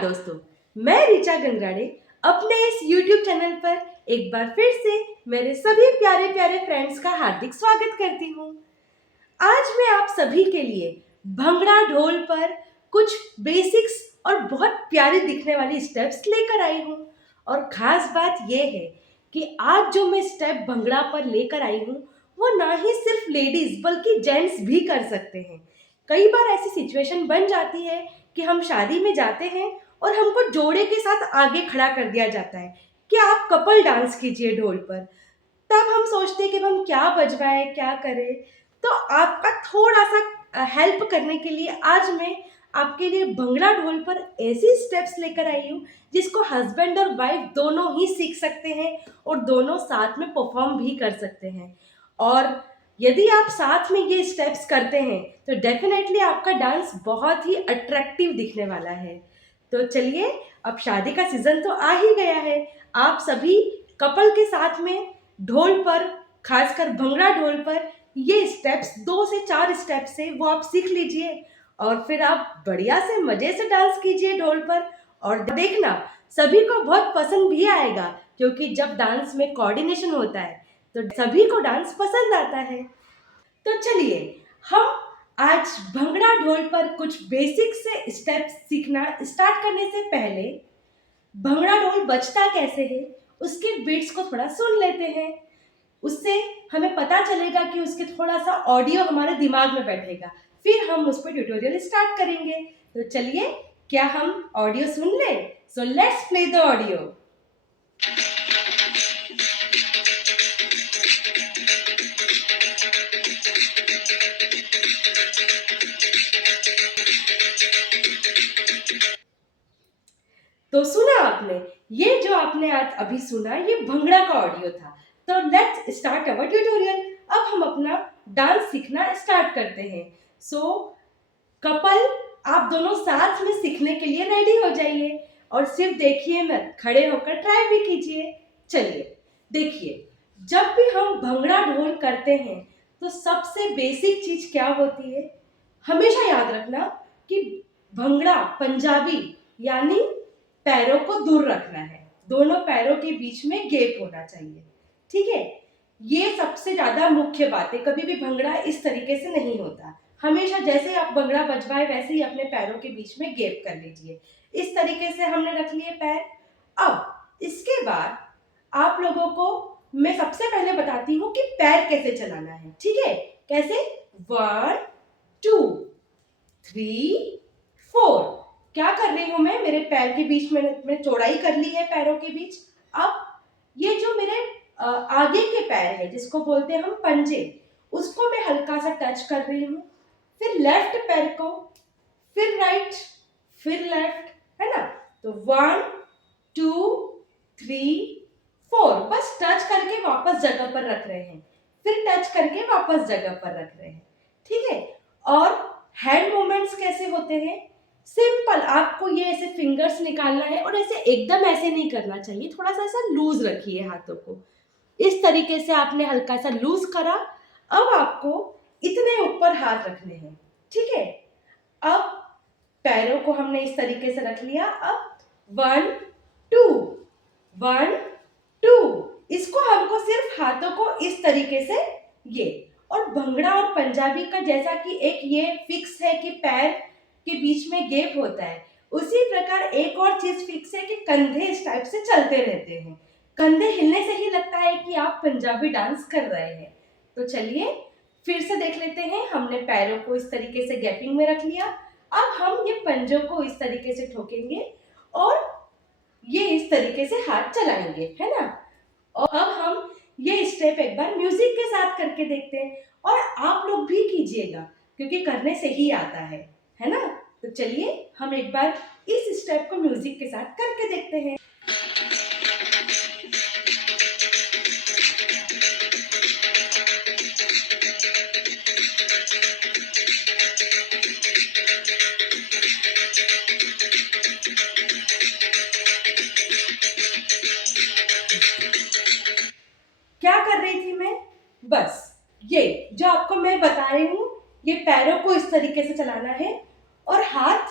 दोस्तों, मैं ऋचा गंगराड़े अपने इस YouTube चैनल पर एक बार फिर से मेरे सभी प्यारे प्यारे फ्रेंड्स का हार्दिक स्वागत करती हूँ। आज मैं आप सभी के लिए भंगड़ा ढोल पर कुछ बेसिक्स और बहुत प्यारे दिखने वाली स्टेप्स लेकर आई हूँ। और खास बात यह है कि आज जो मैं स्टेप भंगड़ा पर लेकर आई हूँ वो ना ही सिर्फ लेडीज बल्कि जेंट्स भी कर सकते हैं। कई बार ऐसी सिचुएशन बन जाती है कि हम शादी में जाते हैं और हमको जोड़े के साथ आगे खड़ा कर दिया जाता है कि आप कपल डांस कीजिए ढोल पर। तब हम सोचते हैं कि हम क्या बजवाएं, क्या करें। तो आपका थोड़ा सा हेल्प करने के लिए आज मैं आपके लिए भंगड़ा ढोल पर ऐसी स्टेप्स लेकर आई हूँ जिसको हस्बैंड और वाइफ दोनों ही सीख सकते हैं और दोनों साथ में परफॉर्म भी कर सकते हैं। और यदि आप साथ में ये स्टेप्स करते हैं तो डेफिनेटली आपका डांस बहुत ही अट्रैक्टिव दिखने वाला है। तो चलिए, अब शादी का सीजन तो आ ही गया है। आप सभी कपल के साथ में ढोल पर, खासकर भंगड़ा ढोल पर, ये स्टेप्स 2 से 4 स्टेप्स से वो आप सीख लीजिए और फिर आप बढ़िया से मजे से डांस कीजिए ढोल पर। और देखना, सभी को बहुत पसंद भी आएगा क्योंकि जब डांस में कोऑर्डिनेशन होता है तो सभी को डांस पसंद आता है। तो चलिए, हम आज भंगड़ा ढोल पर कुछ बेसिक से स्टेप्स सीखना स्टार्ट करने से पहले भंगड़ा ढोल बजता कैसे है उसके बीट्स को थोड़ा सुन लेते हैं। उससे हमें पता चलेगा कि उसके थोड़ा सा ऑडियो हमारे दिमाग में बैठेगा, फिर हम उस पर ट्यूटोरियल स्टार्ट करेंगे। तो चलिए, क्या हम ऑडियो सुन लें? So let's play the audio. तो सुना आपने, ये जो आपने आज अभी सुना ये भंगड़ा का ऑडियो था। तो लेट्स स्टार्ट अवर ट्यूटोरियल। अब हम अपना डांस सीखना स्टार्ट करते हैं। सो कपल, आप दोनों साथ में सीखने के लिए रेडी हो जाइए और सिर्फ देखिए मत, खड़े होकर ट्राई भी कीजिए। चलिए देखिए, जब भी हम भंगड़ा ढोल करते हैं तो सबसे बेसिक चीज क्या होती है? हमेशा याद रखना कि भंगड़ा पंजाबी यानी पैरों को दूर रखना है, दोनों पैरों के बीच में गैप होना चाहिए। ठीक है, ये सबसे ज्यादा मुख्य बात है। कभी भी भंगड़ा इस तरीके से नहीं होता। हमेशा जैसे आप भंगड़ा बजवाए वैसे ही अपने पैरों के बीच में गैप कर लीजिए। इस तरीके से हमने रख लिए पैर। अब इसके बाद आप लोगों को मैं सबसे पहले बताती हूँ कि पैर कैसे चलाना है। ठीक है, कैसे? 1 2 3 4। क्या कर रही हूं मैं? मेरे पैर के बीच में मैंने चौड़ाई कर ली है पैरों के बीच। अब ये जो मेरे आगे के पैर है जिसको बोलते हैं हम पंजे, उसको मैं हल्का सा टच कर रही हूँ। फिर लेफ्ट पैर को, फिर राइट, फिर लेफ्ट, है ना? तो 1 2 3 4, बस टच करके वापस जगह पर रख रहे हैं, फिर टच करके वापस जगह पर रख रहे हैं। ठीक है, और हैंड मूवमेंट्स कैसे होते हैं? सिंपल, आपको ये ऐसे फिंगर्स निकालना है और ऐसे एकदम ऐसे नहीं करना चाहिए, थोड़ा सा ऐसा लूज रखिए हाथों को। इस तरीके से आपने हल्का सा लूज करा। अब आपको इतने ऊपर हाथ रखने हैं। ठीक है, अब पैरों को हमने इस तरीके से रख लिया। अब 1 2 1 2, इसको हमको सिर्फ हाथों को इस तरीके से ये। और भंगड़ा और पंजाबी का जैसा कि एक ये फिक्स है कि पैर के बीच में गैप होता है, उसी प्रकार एक और चीज फिक्स है कि कंधे इस टाइप से चलते रहते हैं। कंधे हिलने से ही लगता है कि आप पंजाबी डांस कर रहे हैं। तो चलिए फिर से देख लेते हैं। हमने पैरों को इस तरीके से गैपिंग में रख लिया। अब हम ये पंजों को इस तरीके से ठोकेंगे और ये इस तरीके से हाथ चलाएंगे, है ना? और अब हम ये स्टेप एक बार म्यूजिक के साथ करके देखते हैं और आप लोग भी कीजिएगा क्योंकि करने से ही आता है ना? तो चलिए हम एक बार इस स्टेप को म्यूजिक के साथ करके देखते हैं। क्या कर रही थी मैं? बस ये जो आपको मैं बता रही हूँ, ये पैरों को इस तरीके से चलाना है और हाथ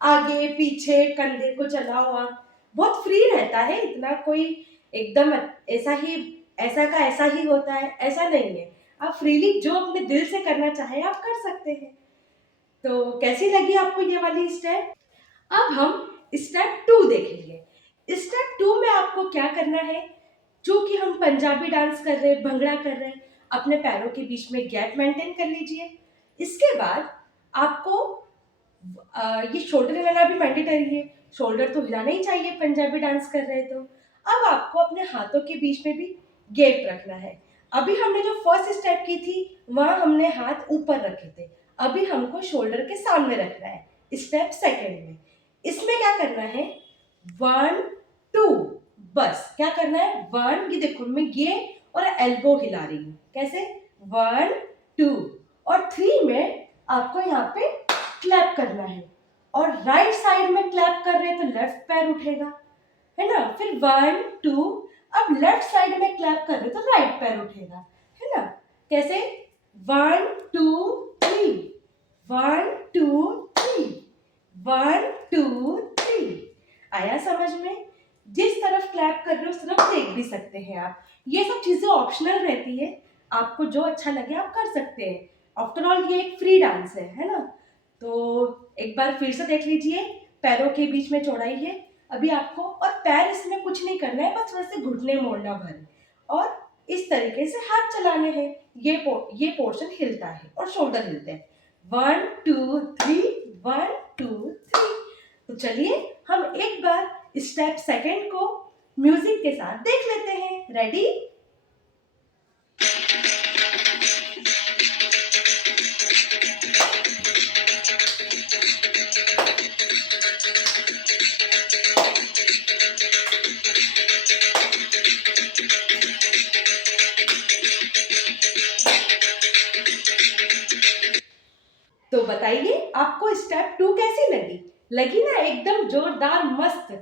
आगे पीछे कंधे को चलाओ आप, बहुत फ्री रहता है, इतना कोई एकदम ऐसा का ऐसा ही होता है ऐसा नहीं है। आप फ्रीली जो अपने दिल से करना चाहे आप कर सकते हैं। तो कैसी लगी आपको ये वाली स्टेप? अब हम स्टेप 2 देखेंगे। स्टेप 2 में आपको क्या करना है, जो कि हम पंजाबी डांस कर रहे हैं, भंगड़ा कर रहे हैं, अपने पैरों के बीच में गैप मेंटेन कर लीजिए। इसके बाद आपको ये शोल्डर हिलाना भी मैंडेटरी है, शोल्डर तो हिलाना ही चाहिए पंजाबी डांस कर रहे हैं तो। अब आपको अपने हाथों के बीच में भी गैप रखना है। अभी हमने जो फर्स्ट स्टेप की थी वहां हमने हाथ ऊपर रखे थे, अभी हमको शोल्डर के सामने रखना है स्टेप सेकंड में। इसमें क्या करना है, 1 2, बस क्या करना है 1, ये देखो मैं ये और एल्बो हिला रही हूँ, कैसे 1 2, और 3 में आपको यहाँ पे क्लैप करना है, और राइट साइड में क्लैप कर रहे हैं तो लेफ्ट पैर उठेगा, है ना। फिर 1 2, अब लेफ्ट साइड में क्लैप कर रहे हैं तो राइट पैर उठेगा, है ना। कैसे 1 2 3, 1 2 3, 1 2 3। आया समझ में? जिस तरफ क्लैप कर रहे हो उस तरफ देख भी सकते हैं आप। ये सब चीजें ऑप्शनल रहती है, आपको जो अच्छा लगे आप कर सकते हैं। आफ्टर ऑल ये एक फ्री डांस है ना। तो एक बार फिर से देख लीजिए, पैरों के बीच में चौड़ाई है अभी आपको, और पैर इसमें कुछ नहीं करना है, बस थोड़े से घुटने मोड़ना भर, और इस तरीके से हाथ चलाने हैं। ये पोर्शन हिलता है और शोल्डर हिलते हैं। 1 2 3, 1 2 3। तो चलिए हम एक बार स्टेप सेकंड को म्यूजिक के साथ देख लेते हैं। रेडी? तो बताइए आपको स्टेप 2 कैसी लगी? लगी ना एकदम जोरदार मस्त,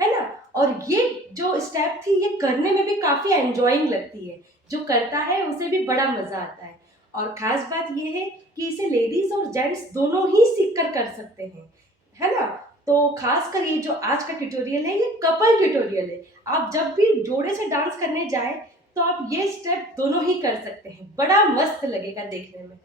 है ना। और ये जो स्टेप थी ये करने में भी काफी एंजॉइंग लगती है, जो करता है उसे भी बड़ा मजा आता है। और खास बात ये है कि इसे लेडीज और जेंट्स दोनों ही सीख कर सकते हैं, है ना। तो खास कर ये जो आज का ट्यूटोरियल है ये कपल ट्यूटोरियल है। आप जब भी जोड़े से डांस करने जाए तो आप ये स्टेप दोनों ही कर सकते हैं, बड़ा मस्त लगेगा देखने में।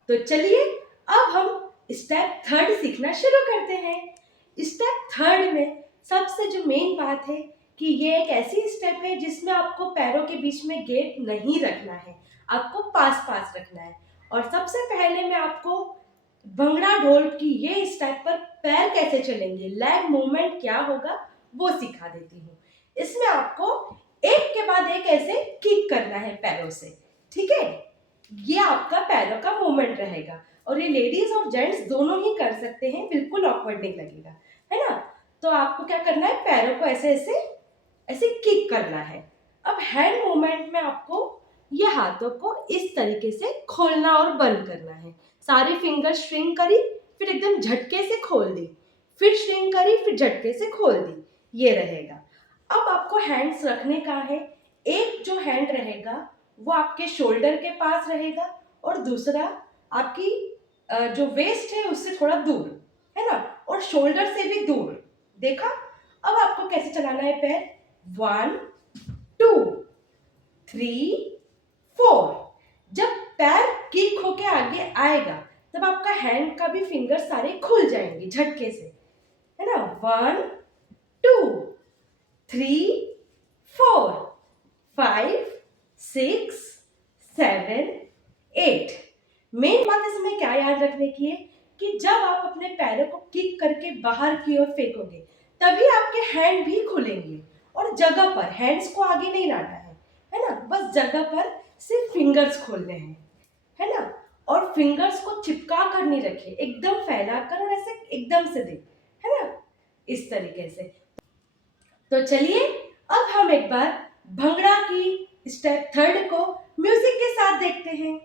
तो चलिए अब हम स्टेप थर्ड सीखना शुरू करते हैं। स्टेप थर्ड में सबसे जो मेन बात है कि ये एक ऐसी स्टेप है जिसमें आपको पैरों के बीच में गैप नहीं रखना है, आपको पास पास रखना है। और सबसे पहले मैं आपको भंगड़ा ढोल की ये स्टेप पर पैर कैसे चलेंगे, लेग मूवमेंट क्या होगा वो सिखा देती हूँ। इसमें आपको एक के बाद एक ऐसे किक करना है पैरों से, ठीक है। ये आपका पैरों का मूवमेंट रहेगा, और ये लेडीज और जेंट्स दोनों ही कर सकते हैं, बिल्कुल ऑकवर्ड नहीं लगेगा, है ना। तो आपको क्या करना है, पैरों को ऐसे ऐसे ऐसे किक करना है। अब हैंड मूवमेंट में आपको ये हाथों को इस तरीके से खोलना और बंद करना है। सारी फिंगर श्रिंक करी, फिर एकदम झटके से खोल दी, फिर श्रिंक करी, फिर झटके से खोल दी, ये रहेगा। अब आपको हैंड्स रखने का है, एक जो हैंड रहेगा वो आपके शोल्डर के पास रहेगा, और दूसरा आपकी जो वेस्ट है उससे थोड़ा दूर, है ना, और शोल्डर से भी दूर। देखा? अब आपको कैसे चलाना है पैर, 1 2 3 4। जब पैर किक होके आगे आएगा तब आपका हैंड का भी फिंगर सारे खुल जाएंगे झटके से, है ना। 1 2 3 4 5 6 7 8। मेन बात इसमें क्या याद रखने की है कि जब आप अपने पैरों को किक करके बाहर की ओर फेंकोगे तभी आपके हैंड भी खुलेंगे, और जगह पर हैंड्स को आगे नहीं लाना है ना, बस जगह पर सिर्फ फिंगर्स खोलने हैं, है ना। और फिंगर्स को चिपका कर नहीं रखे, एकदम फैला कर और ऐसे एकदम से दे, है ना, इस तरीके से। तो चलिए अब हम एक बार भंगड़ा की स्टेप थर्ड को म्यूजिक के साथ देखते हैं।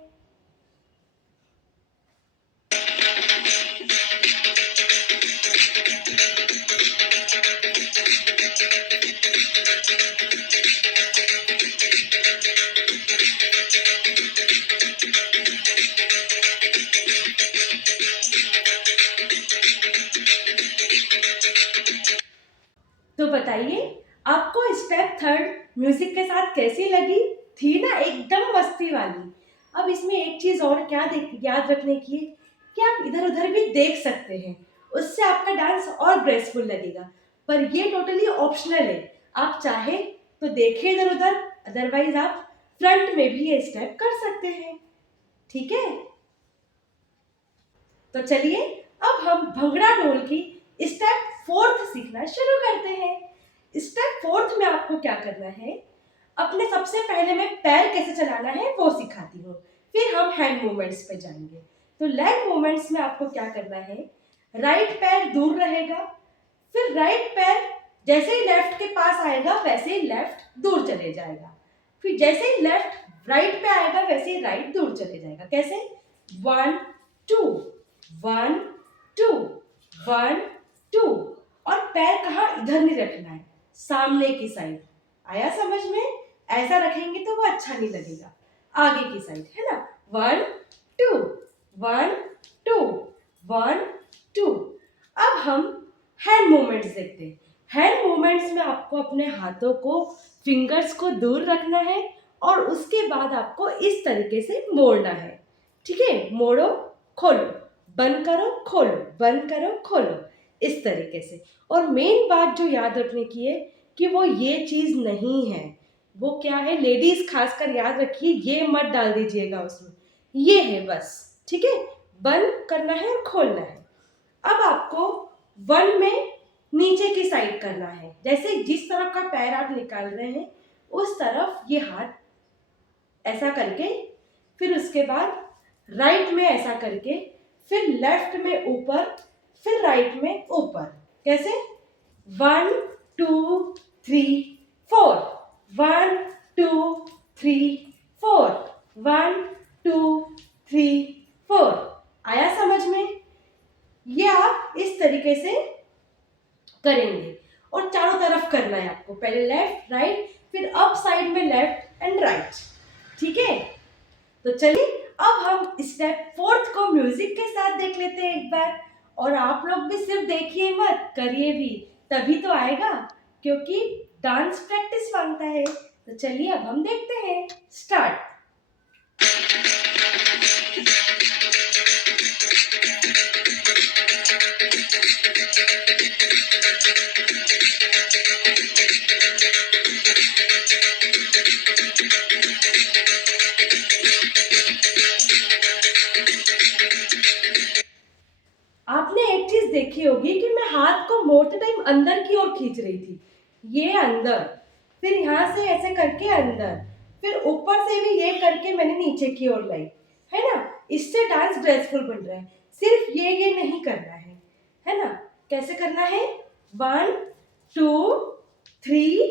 थर्ड म्यूजिक के साथ कैसी लगी? थी ना एकदम मस्ती वाली। अब इसमें एक चीज और क्या याद रखने की है कि आप इधर उधर भी देख सकते हैं, उससे आपका डांस और ग्रेसफुल लगेगा। पर ये टोटली ऑप्शनल है, आप चाहे तो देखें इधर उधर, अदरवाइज आप फ्रंट में भी ये स्टेप कर सकते हैं। ठीक है, तो चलिए अब हम भंगड़ा ढोल की स्टेप फोर्थ सीखना शुरू करते हैं। स्टेप फोर्थ में आपको क्या करना है, अपने सबसे पहले मैं पैर कैसे चलाना है वो सिखाती हूँ, फिर हम हैंड मूवमेंट्स पे जाएंगे। तो लेग मूवमेंट्स में आपको क्या करना है, राइट पैर दूर रहेगा, फिर राइट पैर जैसे ही लेफ्ट के पास आएगा वैसे ही लेफ्ट दूर चले जाएगा, फिर जैसे ही लेफ्ट राइट पे आएगा वैसे ही राइट दूर चले जाएगा। कैसे? 1 2 1 2 1 2। और पैर कहाँ इधर नहीं रखना है, सामने की साइड। आया समझ में? ऐसा रखेंगे तो वो अच्छा नहीं लगेगा, आगे की साइड, है ना। 1 2 1 2 1 2। अब हम हैंड मूवमेंट्स देखते हैं। हैंड मूवमेंट्स में आपको अपने हाथों को, फिंगर्स को दूर रखना है और उसके बाद आपको इस तरीके से मोड़ना है। ठीक है, मोड़ो खोलो, बंद करो खोलो, बंद करो खोलो, इस तरीके से। और मेन बात जो याद रखने की है कि वो ये चीज नहीं है, वो क्या है, लेडीज खासकर याद रखिए, ये मत डाल दीजिएगा उसमें, ये है बस। ठीक है, बंद करना है और खोलना है। अब आपको 1 में नीचे की साइड करना है, जैसे जिस तरफ का पैर आप निकाल रहे हैं उस तरफ ये हाथ ऐसा करके, फिर उसके बाद राइट में ऐसा करके, फिर लेफ्ट में ऊपर, फिर राइट में ऊपर। कैसे? 1 2 3 4 1 2 3 4 1 2 3 4। आया समझ में? ये आप इस तरीके से करेंगे और चारों तरफ करना है आपको, पहले लेफ्ट राइट, फिर अप साइड में लेफ्ट एंड राइट। ठीक है, तो चलिए अब हम स्टेप फोर्थ को म्यूजिक के साथ देख लेते हैं एक बार। और आप लोग भी सिर्फ देखिए मत, करिए भी, तभी तो आएगा, क्योंकि डांस प्रैक्टिस मांगता है। तो चलिए अब हम देखते हैं, स्टार्ट। आपने एक चीज देखी होगी कि मैं हाथ को मोड़ते टाइम अंदर की ओर खींच रही थी, ये अंदर, फिर यहाँ से ऐसे करके अंदर, फिर ऊपर से भी ये करके मैंने नीचे की ओर लाई, है ना। इससे डांस ग्रेसफुल बन रहा है। सिर्फ ये नहीं करना है ना। कैसे करना है? 1 2 3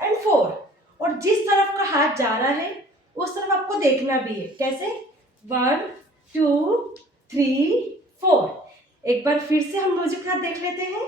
एंड 4। और जिस तरफ का हाथ जा रहा है उस तरफ आपको देखना भी है। कैसे? 1 2 3 4। एक बार फिर से हम म्यूजिक के साथ देख लेते हैं।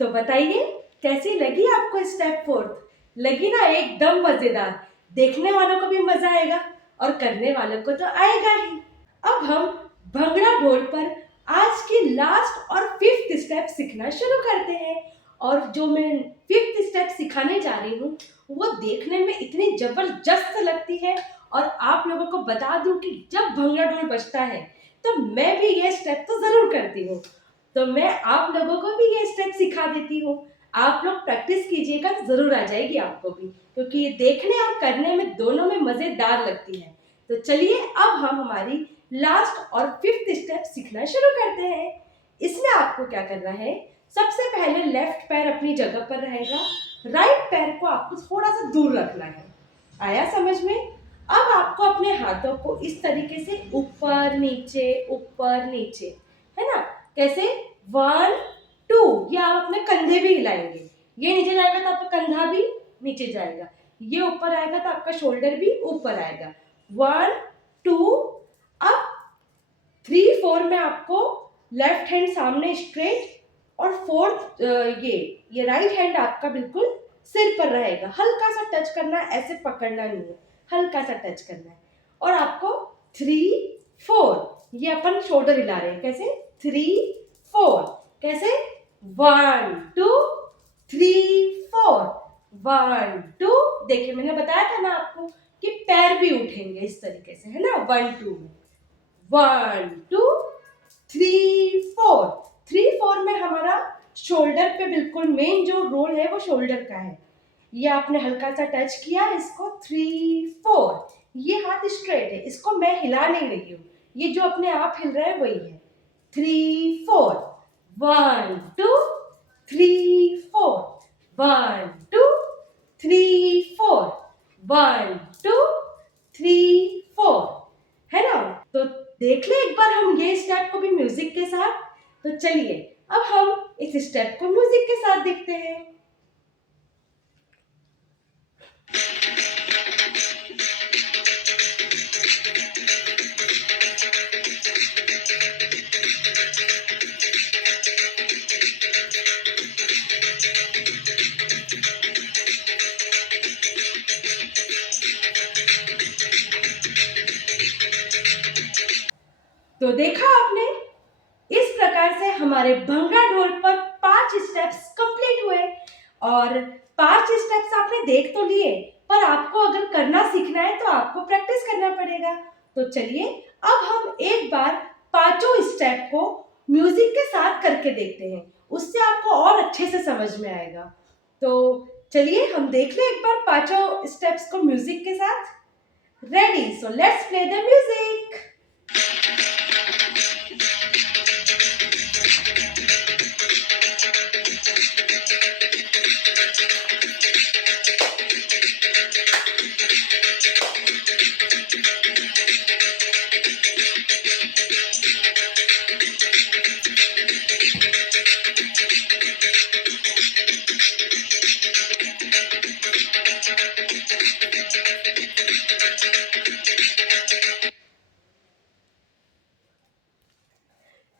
तो बताइए कैसी लगी आपको स्टेप फोर्थ? लगी ना एकदम मजेदार, देखने वालों को भी मजा आएगा और करने वालों को तो आएगा ही। अब हम भंगड़ा ढोल पर आज की लास्ट और फिफ्थ स्टेप सीखना शुरू करते हैं। और जो मैं फिफ्थ स्टेप सिखाने जा रही हूँ वो देखने में इतनी जबरदस्त लगती है। और आप लोगों को बता दूं कि जब भंगड़ा ढोल बजता है तो मैं भी ये स्टेप तो जरूर करती हूँ। तो मैं आप लोगों को भी ये स्टेप सिखा देती हूँ। आप लोग प्रैक्टिस कीजिएगा तो जरूर आ जाएगी आपको भी, क्योंकि ये देखने और करने में दोनों में मजेदार लगती है। तो चलिए अब हम हमारी लास्ट और फिफ्थ स्टेप सीखना शुरू करते हैं। इसमें आपको क्या करना है, सबसे पहले लेफ्ट पैर अपनी जगह पर रहेगा, राइट पैर को आपको थोड़ा सा दूर रखना है। आया समझ में? अब आपको अपने हाथों को इस तरीके से ऊपर नीचे, है ना। कैसे? 1 2। ये आप अपने कंधे भी हिलाएंगे, ये नीचे जाएगा तो आपका कंधा भी नीचे जाएगा, ये ऊपर आएगा तो आपका शोल्डर भी ऊपर आएगा। 1 2। अब 3 4 में आपको लेफ्ट हैंड सामने स्ट्रेट और फोर्थ ये राइट हैंड आपका बिल्कुल सिर पर रहेगा, हल्का सा टच करना है, ऐसे पकड़ना नहीं है, हल्का सा टच करना है। और आपको 3 4 ये अपन शोल्डर हिला रहे हैं, कैसे 3 4 कैसे 1 2 3 4 1 2। देखिए मैंने बताया था ना आपको कि पैर भी उठेंगे इस तरीके से, है ना, 1 2 में 1 2 3 4। 3 4 में हमारा शोल्डर पे बिल्कुल मेन जो रोल है वो शोल्डर का है। ये आपने हल्का सा टच किया, इसको 3 4। ये हाथ स्ट्रेट है, इसको मैं हिला नहीं रही हूँ, ये जो अपने आप हिल रहा है वही है। 3 4 1 2 3 4 1 2 3 4 1 2 3 4, है ना। तो देख ले एक बार हम ये स्टेप को भी म्यूजिक के साथ। तो चलिए अब हम इस स्टेप को म्यूजिक के साथ देखते हैं। तो देखा आपने, इस प्रकार से हमारे भंगड़ा ढोल पर 5 स्टेप्स कंप्लीट हुए। और 5 स्टेप्स आपने देख तो लिए, पर आपको अगर करना सीखना है तो आपको प्रैक्टिस करना पड़ेगा। तो चलिए अब हम एक बार पांचों स्टेप को म्यूजिक के साथ करके देखते हैं, उससे आपको और अच्छे से समझ में आएगा। तो चलिए हम देख लें एक बार पांचों स्टेप्स को म्यूजिक के साथ। Ready, so let's play the music.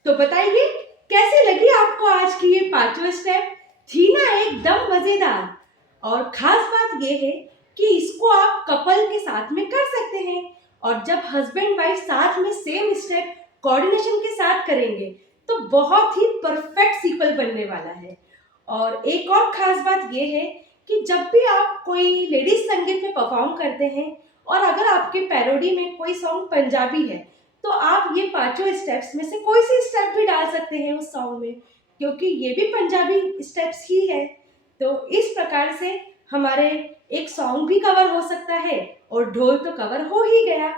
तो बताइए कैसी लगी आपको आज की ये पांचों स्टेप? थी ना एकदम मजेदार। और खास बात ये है कि इसको आप कपल के साथ में कर सकते हैं, और जब हस्बैंड वाइफ साथ में सेम स्टेप कोऑर्डिनेशन के साथ करेंगे तो बहुत ही परफेक्ट सीक्वल बनने वाला है। और एक और खास बात ये है कि जब भी आप कोई लेडीज संगीत में परफॉर्म करते हैं और अगर आपके पैरोडी में कोई सॉन्ग पंजाबी है तो आप ये पांचों स्टेप्स में से कोई सी स्टेप भी डाल सकते हैं उस सॉन्ग में, क्योंकि ये भी पंजाबी स्टेप्स ही है। तो इस प्रकार से हमारे एक सॉन्ग भी कवर हो सकता है और ढोल तो कवर हो ही गया।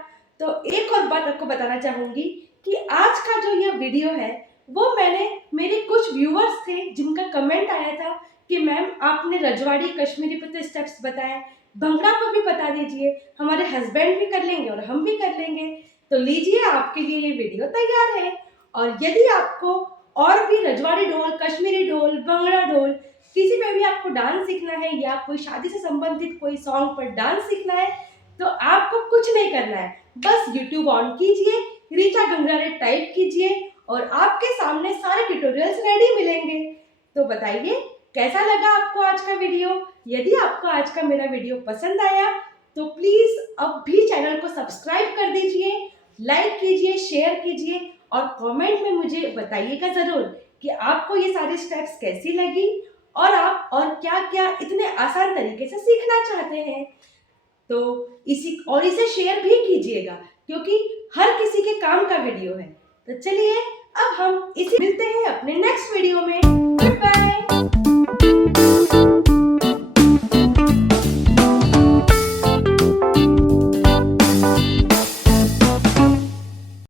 तो एक और बात आपको बताना चाहूंगी कि आज का जो ये वीडियो है वो मैंने, मेरे कुछ व्यूअर्स थे जिनका कमेंट आया था कि मैम आपने रजवाड़ी कश्मीरी पे तो स्टेप्स बताए, भंगड़ा पर भी बता दीजिए, हमारे हस्बैंड भी कर लेंगे और हम भी कर लेंगे। तो लीजिए आपके लिए ये वीडियो तैयार है। और यदि आपको और भी रजवाड़ी ढोल, कश्मीरी ढोल, भंगड़ा ढोल किसी पे भी आपको डांस सीखना है या कोई शादी से संबंधित कोई सॉन्ग पर डांस सीखना है तो आपको कुछ नहीं करना है, बस यूट्यूब ऑन कीजिए, रीचा गंगरारे टाइप कीजिए और आपके सामने सारे ट्यूटोरियल्स रेडी मिलेंगे। तो बताइए कैसा लगा आपको आज का वीडियो? यदि आपको आज का मेरा वीडियो पसंद आया तो प्लीज अब भी चैनल को सब्सक्राइब कर दीजिए, लाइक कीजिए, शेयर कीजिए और कमेंट में मुझे बताइएगा जरूर कि आपको ये सारी स्टेप्स कैसी लगी और आप और क्या क्या इतने आसान तरीके से सीखना चाहते हैं। तो इसे शेयर भी कीजिएगा क्योंकि हर किसी के काम का वीडियो है। तो चलिए अब हम इसी मिलते हैं अपने नेक्स्ट वीडियो में। Good bye.